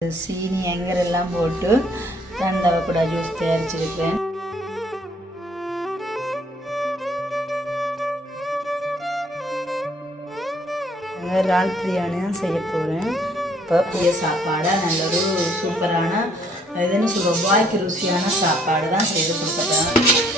சீனி எங்கரெல்லாம் போட்டு தண்டவை கூட ஜூஸ் தயாரிச்சிருப்பேன். இறால் பிரியாணி தான் செய்ய போகிறேன் இப்போ புதிய சாப்பாடாக நல்ல ஒரு சூப்பரான இதுன்னு சொல்கிறோம் வாய்க்கு ருசியான சாப்பாடு தான் செய்து கொடுப்பேன்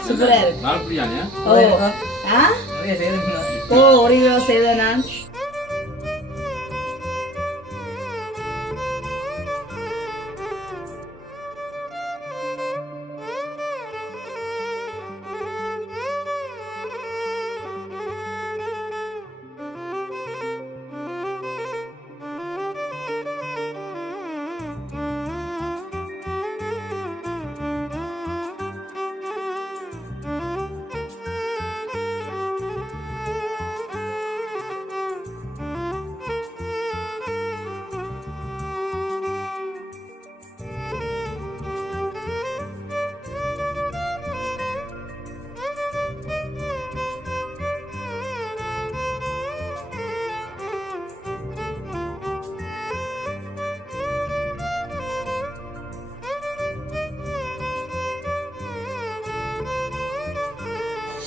சூப்பரா இருக்கு நாள் பிரியாணியா ஓ ஆ ஓ ஒரு கிலோ செய்த நான்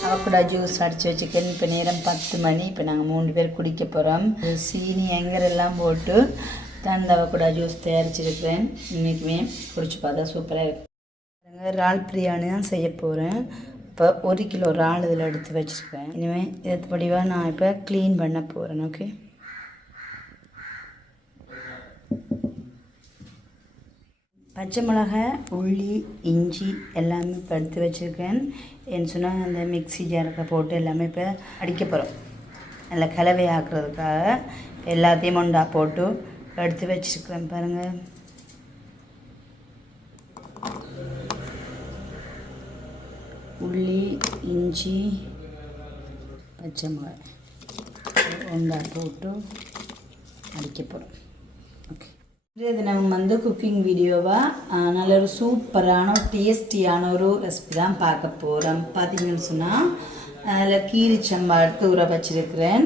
அவக்கூடா ஜூஸ் அடித்து வச்சுக்கேன் இப்போ நேரம் பத்து மணி. இப்போ நாங்கள் மூணு பேர் குடிக்க போகிறோம் சீனி எங்கரெல்லாம் போட்டு தண்டவக்கூடா ஜூஸ் தயாரிச்சிருக்கிறேன். இன்றைக்குமே குடிச்சு பார்த்தா சூப்பராக இருக்கும் இறால் பிரியாணி தான் செய்ய போகிறேன் இப்போ ஒரு கிலோ இறால் இதில் எடுத்து வச்சுருக்கேன். இனிமேல் இது படிவாக நான் இப்போ க்ளீன் பண்ண போகிறேன் ஓகே பச்சை மிளகாய் உள்ளி இஞ்சி எல்லாமே இப்போ எடுத்து வச்சுருக்கேன். என்ன சொன்னால் அந்த மிக்ஸி ஜாரில் போட்டு எல்லாமே இப்போ அடிக்க போகிறோம் நல்லா கலவை ஆக்குறதுக்காக எல்லாத்தையும் ஒண்டா போட்டு எடுத்து வச்சுருக்கிறேன் பாருங்கள் உள்ளி இஞ்சி பச்சை மிளகாய் ஒண்டா போட்டு அடிக்க போகிறோம் இன்றைய தினம் வந்து குக்கிங் வீடியோவாக நல்ல ஒரு சூப்பரான டேஸ்டியான ஒரு ரெசிபி தான் பார்க்க போகிறோம் பார்த்தீங்கன்னு சொன்னால் அதில் கீரி சம்பா எடுத்து ஊற வச்சிருக்கிறேன்.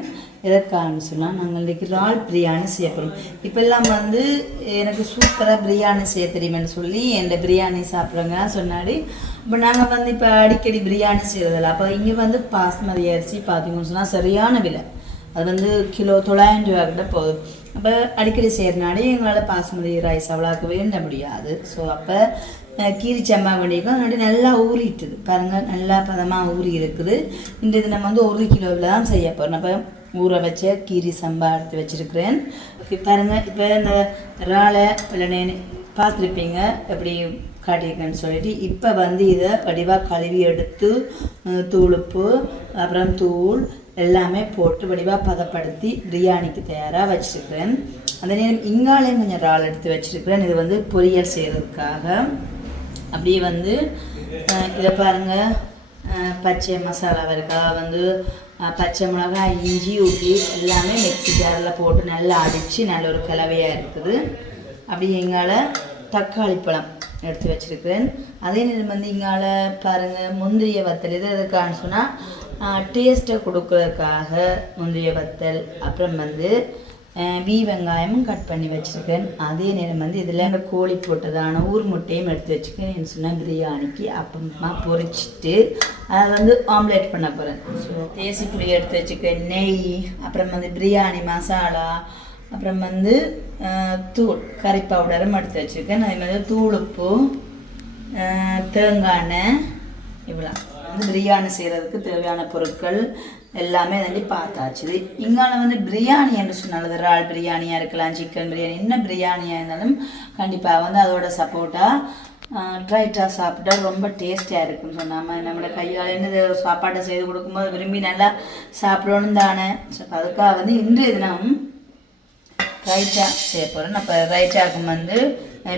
எதற்கான்னு சொன்னால் நாங்கள் இன்றைக்கி இறால் பிரியாணி செய்ய போகிறோம் இப்போல்லாம் வந்து எனக்கு சூப்பராக பிரியாணி செய்ய தெரியுமென்னு சொல்லி என் பிரியாணி சாப்பிட்றவங்க சொன்னாடி இப்போ நாங்கள் வந்து இப்போ அடிக்கடி பிரியாணி செய்கிறதில்ல அப்போ இங்கே வந்து பாஸ்மதி அரிசி பார்த்தீங்கன்னு சொன்னால் சரியான விலை. அது வந்து கிலோ தொள்ளாயிரம் ரூபா கிட்ட போகுது. அப்போ அடிக்கடி செய்கிறனால எங்களால் பாஸ்மதி ரைஸ் அவ்வளோக்கு வேண்ட முடியாது. ஸோ அப்போ கீரி செம்மா வேண்டியிருக்கோம் அதனால நல்லா ஊறிட்டுது. பாருங்கள் நல்லா பதமாக ஊறி இருக்குது. இந்த இது நம்ம வந்து ஒரு கிலோவில் தான் செய்ய போகிறோம் அப்போ ஊற வச்ச கீரி சம்பா எடுத்து வச்சுருக்கிறேன். இப்போ பாருங்கள் இப்போ இந்த இறாலை இல்லைனே பார்த்துருப்பீங்க எப்படி காட்டியிருக்கேன்னு சொல்லிட்டு இப்போ வந்து இதை வடிவாக கழுவி எடுத்து தூளுப்பு அப்புறம் தூள் எல்லாமே போட்டு வடிவாக பதப்படுத்தி பிரியாணிக்கு தயாராக வச்சுருக்கிறேன். அந்த நேரம் இங்காலையும் கொஞ்சம் இறால் எடுத்து வச்சுருக்கிறேன். இது வந்து பொரியல் செய்கிறதுக்காக அப்படியே வந்து இதை பாருங்கள் பச்சை மசாலா இருக்கா? வந்து பச்சை மிளகாய் இஞ்சி ஊட்டி எல்லாமே மிக்சி ஜாரில் போட்டு நல்லா அடித்து நல்ல ஒரு கலவையாக இருக்குது. அப்படி எங்கால தக்காளி பழம் எடுத்து வச்சுருக்கிறேன். அதே நேரம் வந்து இங்கால பாருங்கள் முந்திரிய வத்தல். இது எதுக்கான்னு சொன்னால் டேஸ்ட்டை கொடுக்கறதுக்காக முந்திரிய வத்தல் அப்புறம் வந்து வீ வெங்காயமும் கட் பண்ணி வச்சுருக்கேன். அதே நேரம் வந்து இதில் இந்த கோழி போட்டதான ஊர் முட்டையும் எடுத்து வச்சுக்கேன் சொன்னால் பிரியாணிக்கு அப்பமா பொரிச்சிட்டு அதை வந்து ஆம்லேட் பண்ண போகிறேன் ஸோ தேசி புளி எடுத்து வச்சுக்கேன் நெய் அப்புறம் வந்து பிரியாணி மசாலா அப்புறம் வந்து தூள் கறி பவுடரும் எடுத்து வச்சுருக்கேன். அதே மாதிரி தூளுப்பு தேங்காய் எண்ணெய் இவ்வளோ வந்து பிரியாணி செய்கிறதுக்கு தேவையான பொருட்கள் எல்லாமே வந்து பார்த்தாச்சு. இங்கால வந்து பிரியாணி என்று சொன்னாலும் இறால் பிரியாணியாக இருக்கலாம் சிக்கன் பிரியாணி என்ன பிரியாணியாக இருந்தாலும் கண்டிப்பாக வந்து அதோட சப்போர்ட்டாக ட்ரைட்டாக சாப்பிட்டா ரொம்ப டேஸ்டியாக இருக்குன்னு சொன்னாமல் நம்மளோட கையால் என்ன சாப்பாட்டை செய்து கொடுக்கும்போது விரும்பி நல்லா சாப்பிடணும் தானே? ஸோ அதுக்காக வந்து இன்றைய தினம் ரைட்டாக செய்ய போகிறோம் அப்போ ரைட்டாக்கும் வந்து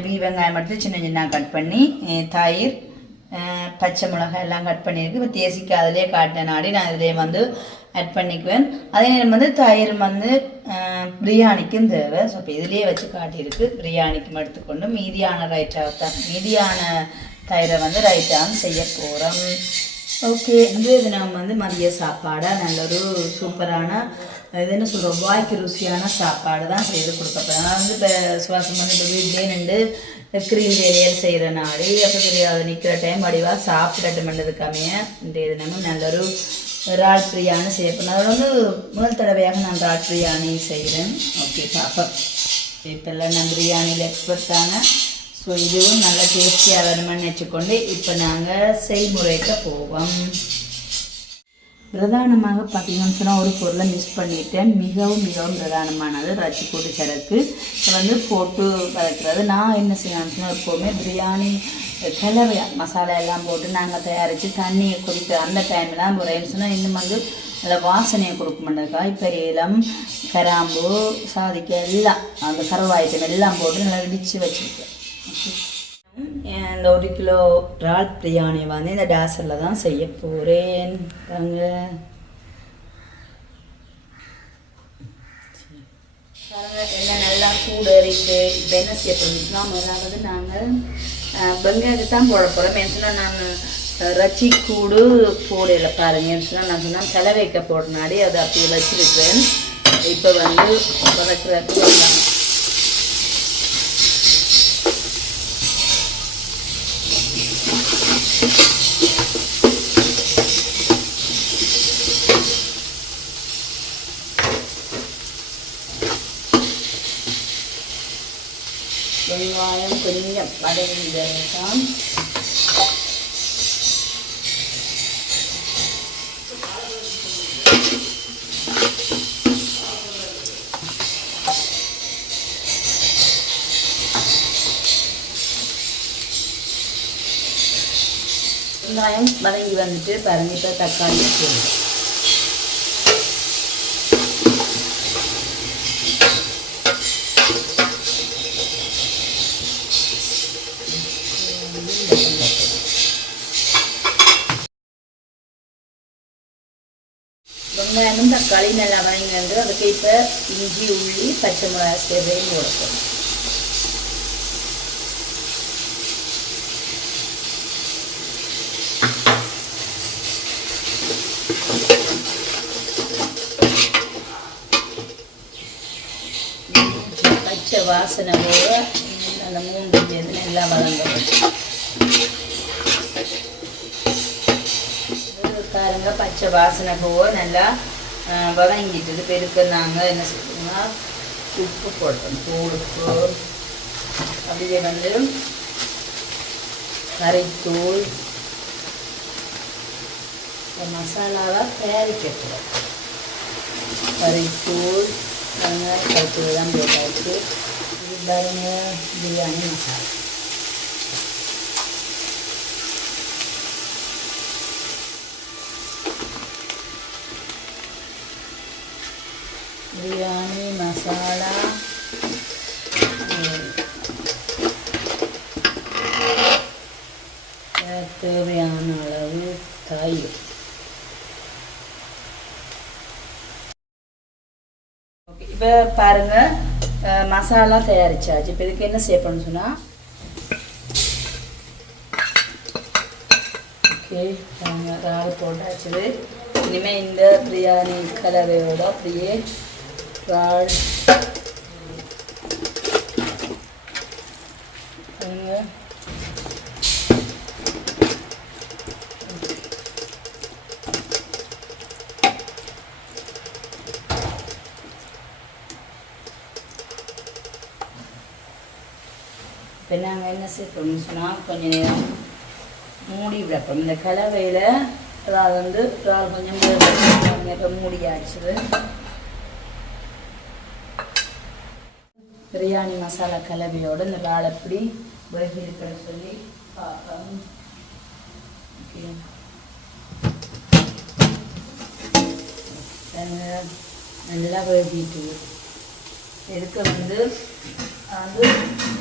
பீ வெங்காயம் எடுத்து சின்ன சின்ன கட் பண்ணி தயிர் பச்சை மிளகாய் எல்லாம் கட் பண்ணியிருக்கு. இப்போ தேசிக்கு அதிலே காட்டின நாடி நான் இதிலே வந்து ஆட் பண்ணிக்குவேன். அதே நேரம் வந்து தயிர் வந்து பிரியாணிக்கும் தேவை. ஸோ இப்போ இதிலே வச்சு காட்டியிருக்கு. பிரியாணிக்கும் எடுத்துக்கொண்டு மீதியான ரைட்டாக தான். மீதியான தயிரை வந்து ரைட்டாக செய்ய போகிறோம் ஓகே இது நம்ம வந்து மதிய சாப்பாடாக நல்ல ஒரு சூப்பரான இது என்ன சொல்கிறோம் வாய்க்கு ருசியான சாப்பாடு தான் செய்து கொடுக்கப்படும் நான் வந்து இப்போ சுவாசம் வந்து இப்போ வீட்லேயே நின்று கிரீம் வேலையர் செய்கிற நாடி அப்போ தெரியாது. நிற்கிற டைம் வடிவாக சாப்பிடட்டுமென்றதுக்காமைய இன்றைய தினமும் நல்ல ஒரு இறால் பிரியாணி செய்யப்படும் அதில் வந்து முதல் தடவையாக நான் இறால் பிரியாணி செய்கிறேன் ஓகே பார்ப்போம் இப்போல்லாம் நான் பிரியாணியில் எக்ஸ்பர்ட்டான ஸோ இதுவும் நல்லா டேஸ்டியாக வருமானு வச்சுக்கொண்டு இப்போ நாங்கள் செய்முறைக்கு போவோம். பிரதானமாக பார்த்தீங்கன்னு சொன்னால் ஒரு பொருளை மிஸ் பண்ணிட்டேன். மிகவும் மிகவும் பிரதானமானது ரச்சி கூட்டு சரக்கு வந்து போட்டு வளர்க்குறது. நான் என்ன செய்யணும்னு சொன்னால் எப்போவுமே பிரியாணி கிளவையா மசாலா எல்லாம் போட்டு நாங்கள் தயாரித்து தண்ணியை குடிக்கிற அந்த டைமில் தான் போகிறேன்னு சொன்னால் இன்னும் வந்து நல்ல வாசனையை கொடுக்க மாட்டேங்கா இப்போ ஏலம் கராம்பு சாதிக்க எல்லாம் அந்த கருவாயத்தம் எல்லாம் போட்டு நல்லா இடித்து வச்சுருக்கேன். இந்த ஒரு கிலோ இறால் பிரியாணி வந்து இந்த டேசரில் தான் செய்ய போகிறேன் தாங்க பாருங்க நல்லா சூடு ஏறிட்டு இப்போ என்ன செய்ய போகிறோம்னா முதலாவது நாங்கள் வெங்காயத்தை தான் போட போகிறோம் என்ன சொன்னால் நான் ரச்சி கூடு போடல பாருங்க. என்ன சொன்னால் நான் சொன்னால் செலவைக்க வைக்க போடுனாடி அதை அப்படியே வச்சிருக்கிறேன். இப்போ வந்து வதக்குறதுக்கு எல்லாம் வெங்காயம் கொஞ்சம் வதங்கிதான் வெங்காயம் வதங்கி வந்துட்டு பாருங்க இப்போ தக்காளி போடும் வெங்காயமும் நல்லா வதங்கி வந்து அதுக்கு இப்போ இஞ்சி உள்ளி பச்சை மிளகா சேர்வையும் போடணும் பச்சை வாசனை போக அந்த மூன்று சேர்ந்து நல்லா வதங்கணும். பாருங்க பச்சை வாசனை போக நல்லா வதங்கிட்டது. பெருக்க நாங்கள் என்ன செய்யணும்னா உப்பு போட்டோம். தூளுப்பு அப்படியே வந்து கரைத்தூள் மசாலாவாக தயாரிக்கப்படும் தயாரிக்கிறோம் கரைத்தூள் வெங்காய கரைத்தூள் தான் போட்டாச்சு. இது பாருங்க பிரியாணி மசாலா. பிரியாணி மசாலா தேவையான அளவு தயிர் இப்போ பாருங்க மசாலா தயாரிச்சாச்சு இப்போ இதுக்கு என்ன செய்யணும்னு சொன்னால் ஓகே ராகு போட்டாச்சு இனிமேல் இந்த பிரியாணி கலவையோட அப்படியே ரால் பாருங்க இப்போ நாங்கள் என்ன செய்யணும்னு சொன்னால் கொஞ்சம் நேரம் மூடி விடப்போம் இந்த கலவையில் இறால் வந்து இறால் கொஞ்சம் வேகணும். இப்போ மூடியாச்சு பிரியாணி மசாலா கலவையோடு இந்த இறால் எப்படி வேகி இருக்கிற சொல்லி பார்ப்போம் ஓகே. நல்லா வேகிட்டு. இதுக்கு வந்து வந்து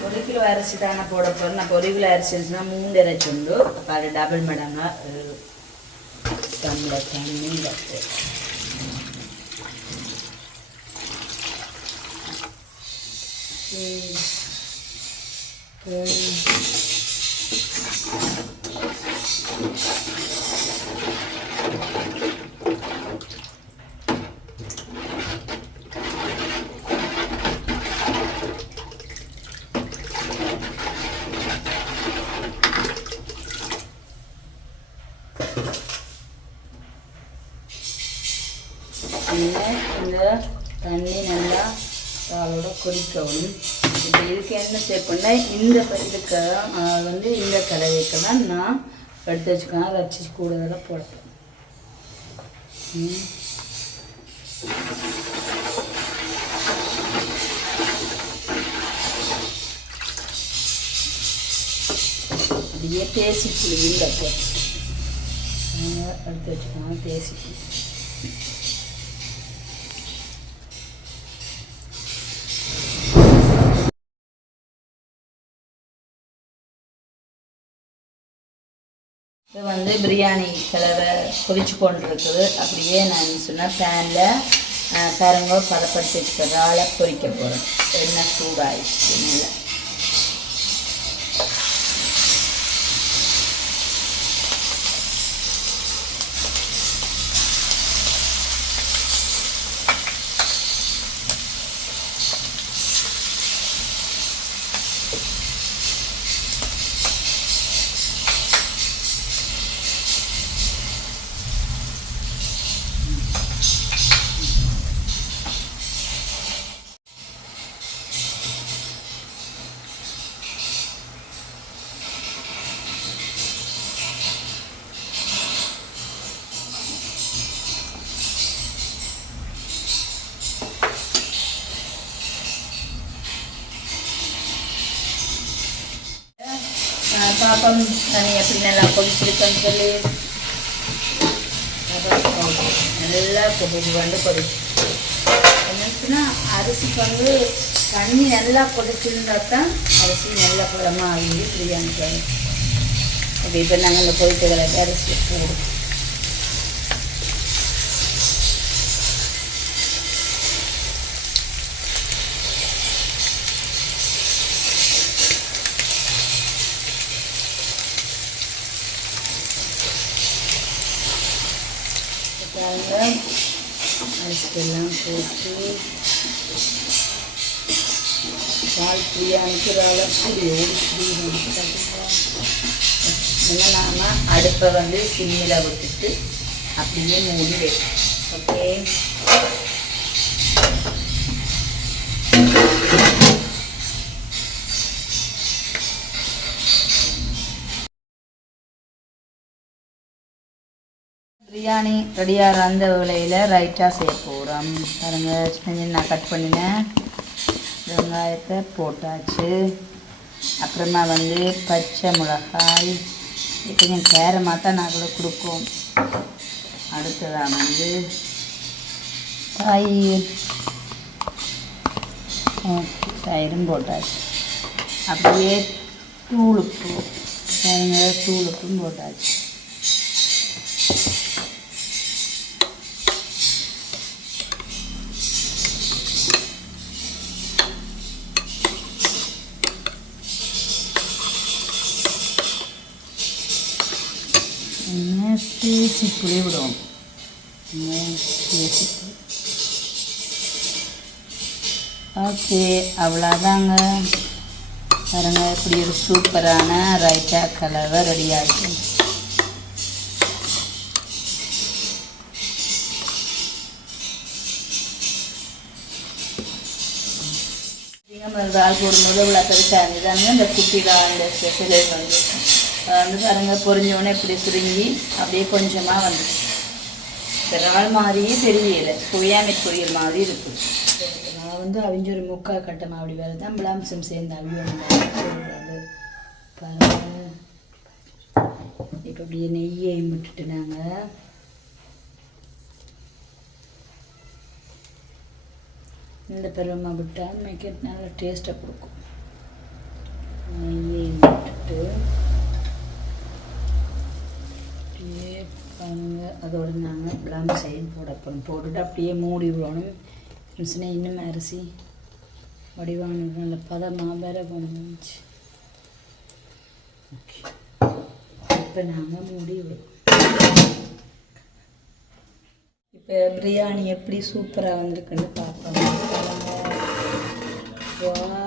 ஒரு கிலோ அரிசி தானே போட போகிறோம் நான் ஒரு கிலோ அரிசி இருந்துச்சுன்னா மூணு அரைச்சி உண்டு. அப்போ அது டபுள் மடங்காக டம்ளர் தண்ணி வச்சு அதோட கொதிக்கவும் இப்போ இதுக்கு என்ன சேர்ப்பேன்னா இந்த இதுக்கு வந்து இந்த கலவைக்கு தான் நான் எடுத்து வச்சுக்கலாம் ரச்சி கூடுதலாக போட்டேன் அப்படியே தேசி புளி கட்டு எடுத்து வச்சுக்கலாம் தேசி புளி இது வந்து பிரியாணி கிளவை கொதிச்சு கொண்டிருக்குது. அப்படியே நான் சொன்னால் பேனில் பாருங்க பதப்படுத்தி வச்சுக்கிறதால பொறிக்க போகிறேன் எண்ணெய் சூடாகிடுச்சு நல்லா ஆஹ் பாப்பம் தண்ணி எப்படி நல்லா சொல்லி நல்லா கொதிச்சு வந்து கொதிச்சு என்னச்சுன்னா அரிசிக்கு வந்து தண்ணி நல்லா கொதிச்சிருந்தா தான் அரிசி நல்ல பழமாக ஆகி பிரியாணி வரும் அப்படி இப்போ நாங்கள் இந்த கொதித்த கலக்கு அரிசி போடுவோம் பாருங்க அரிசியெல்லாம் போட்டு பால் புளியானுக்கு ரவை புளி ஒரு நாம் அடுப்பை வந்து சிம்மில் விட்டுட்டு அப்படியே மூடி வைக்கணும். ஓகே பிரியாணி ரெடியாக அந்த விலையில் ரைட்டாக செய்ய போகிறோம். பாருங்க சின்ன நான் கட் பண்ணினேன். வெங்காயத்தை போட்டாச்சு. அப்புறமா வந்து பச்சை மிளகாய் கொஞ்சம் கேரமாக தான் நாங்களும் கொடுப்போம். அடுத்ததாக வந்து தயிர். ஓகே தயிரும் போட்டாச்சு. அப்படியே தூளுப்பு தூளுப்பும் போட்டாச்சு. പിന്നെ തേസിപ്പുളി വിടും പിന്നെ തേസിപ്പുളി ஓகே அவ்வளோதாங்க பாருங்க இப்படி ஒரு சூப்பரான ரைட்டா கலவை ரெடி ஆகிடுச்சு ஆள் போடும்போது இவ்வளோ பெருசாக இருந்ததாங்க இந்த குட்டிலாம் அந்த ஸ்பெஷலே வந்து அது வந்து பாருங்க பொரிஞ்சோடனே இப்படி சுருங்கி அப்படியே கொஞ்சமாக வந்து இறால் மாதிரியே தெரியல. சுவையாமை பொரியல் மாதிரி இருக்குது நான் வந்து அவிஞ்ச ஒரு முக்கால் கட்டமாக அப்படி வேறு தான் விளாம்சம் சேர்ந்து அவியோம் பாருங்க. இப்போ அப்படியே நெய்யையும் விட்டுட்டு நாங்கள் இந்த பெருமை விட்டால் மேக்கெட் நல்லா டேஸ்ட்டாக கொடுக்கும். நெய்யை விட்டுட்டு அப்படியே பாருங்க. அதோட நாங்கள் பிளம் சைடு போட போகிறோம் போட்டுட்டு அப்படியே மூடி விடணும். மிஷினை இன்னும் அரிசி வடிவான நல்ல பதமாக வேற வந்துச்சு ஓகே இப்போ நாங்கள் மூடி விடுவோம். இப்போ பிரியாணி எப்படி சூப்பராக வந்திருக்குன்னு பார்ப்போம் வா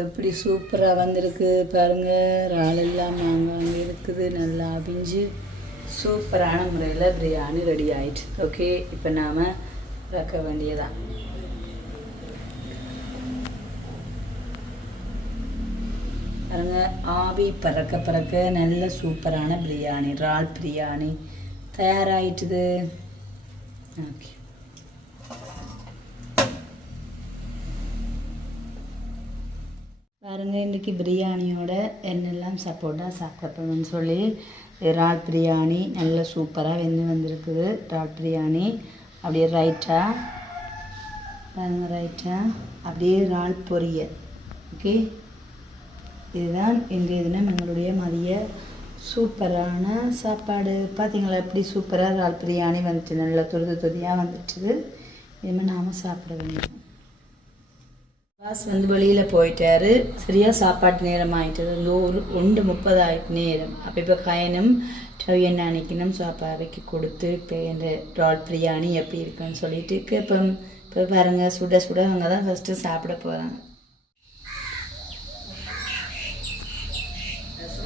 எப்படி சூப்பராக வந்திருக்கு பாருங்கள் இறால் எல்லாம் அங்கே இருக்குது. நல்லா அவிஞ்சு சூப்பரான முறையில் பிரியாணி ரெடி ஆயிட்டு. ஓகே இப்போ நாம் இறக்க வேண்டியதான் பாருங்க ஆவி பறக்க பறக்க நல்ல சூப்பரான பிரியாணி இறால் பிரியாணி தயாராயிட்டுது. ஓகே பாருங்கள் இன்றைக்கி பிரியாணியோட என்னெல்லாம் சப்போட்டா சாப்பிடணும்னு சொல்லி இறால் பிரியாணி நல்லா சூப்பராக வெந்து வந்திருக்குது. இறால் பிரியாணி. அப்படியே ரைட்டாக பாருங்க ரைட்டாக அப்படியே இறால் பொரியல் ஓகே இதுதான் இன்றைய தினம் எங்களுடைய மதிய சூப்பரான சாப்பாடு. பார்த்தீங்களா எப்படி சூப்பராக இறால் பிரியாணி வந்துச்சு? நல்லா துருது துதியாக வந்துட்டுது இனிமேல் நாம் சாப்பிட வேண்டும் பாஸ் வந்து வெளியில் போயிட்டாரு. சரியாக சாப்பாட்டு நேரம் ஆயிட்டது. இந்த ஒரு ஒன்று முப்பது ஆயிட்டு நேரம். அப்போ இப்போ கயனும் டவியன் அன்னைக்கினும் சாப்பாவைக்கு கொடுத்து இப்போ இந்த ரால் பிரியாணி எப்படி இருக்குன்னு சொல்லிட்டு இப்போ இப்போ பாருங்க சுட சுட அவங்க தான் ஃபஸ்ட்டு சாப்பிட போகிறாங்க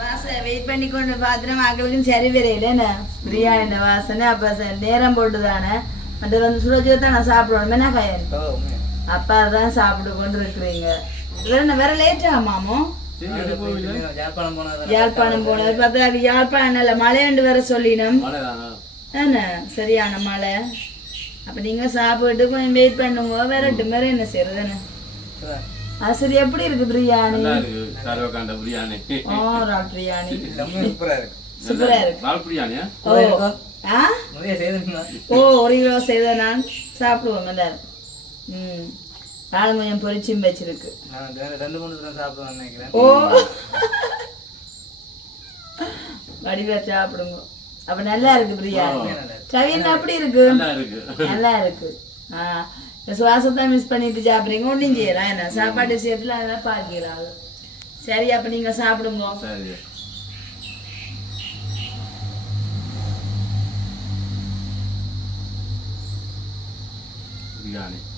வாசனை வெயிட் பண்ணி கொண்டு பார்த்துட்டு மக்களுக்கும் சரி வரையில பிரியாணி வாசனை அப்போ நேரம் போட்டு தானே மற்ற வந்து சுட சுட தானே சாப்பிடணும். என்ன கயன்? அப்பா தான் சாப்பிட்டு கொண்டு இருக்கிறீங்க வேற என்ன வேற லேட் ஆமாமோ யாழ்ப்பாணம் போனது. பார்த்தா யாழ்ப்பாணம் இல்ல மழையண்டு வர சொல்லினோம். என்ன சரியான மழை அப்ப நீங்க சாப்பிட்டு கொஞ்சம் வெயிட் பண்ணுங்க. வேறட்டும் வேற என்ன செய்யறது என்ன அது சரி எப்படி இருக்கு பிரியாணி? சர்வகாண்ட பிரியாணி. ஓ ராட் பிரியாணி. சூப்பரா இருக்கு. சூப்பரா இருக்கு. நாள் பிரியாணியா? ஓ ஆ? ஓ ஒரு கிலோ செய்த நான். சாப்பிடுவோம் எல்லாரும். ம். நானும் கொஞ்சம் பொரிச்சும் வச்சிருக்கு. நான் ரெண்டு- மூணு தடவை சாப்பிடுவேன் நினைக்கிறேன். ஓ. வடிவா சாப்பிடுங்க. அப்ப நல்லா இருக்கு பிரியாணி கவியன் அப்படி இருக்கு. நல்லா இருக்கு. சுவாசத்தை மிஸ் பண்ணிட்டு சாப்பிடுறீங்க. ஒன்றும் செய்யலாம் என்ன? சாப்பாடு விஷயத்துல அதெல்லாம் பார்க்கலாம் சரி அப்ப நீங்க சாப்பிடுங்க. பிரியாணி.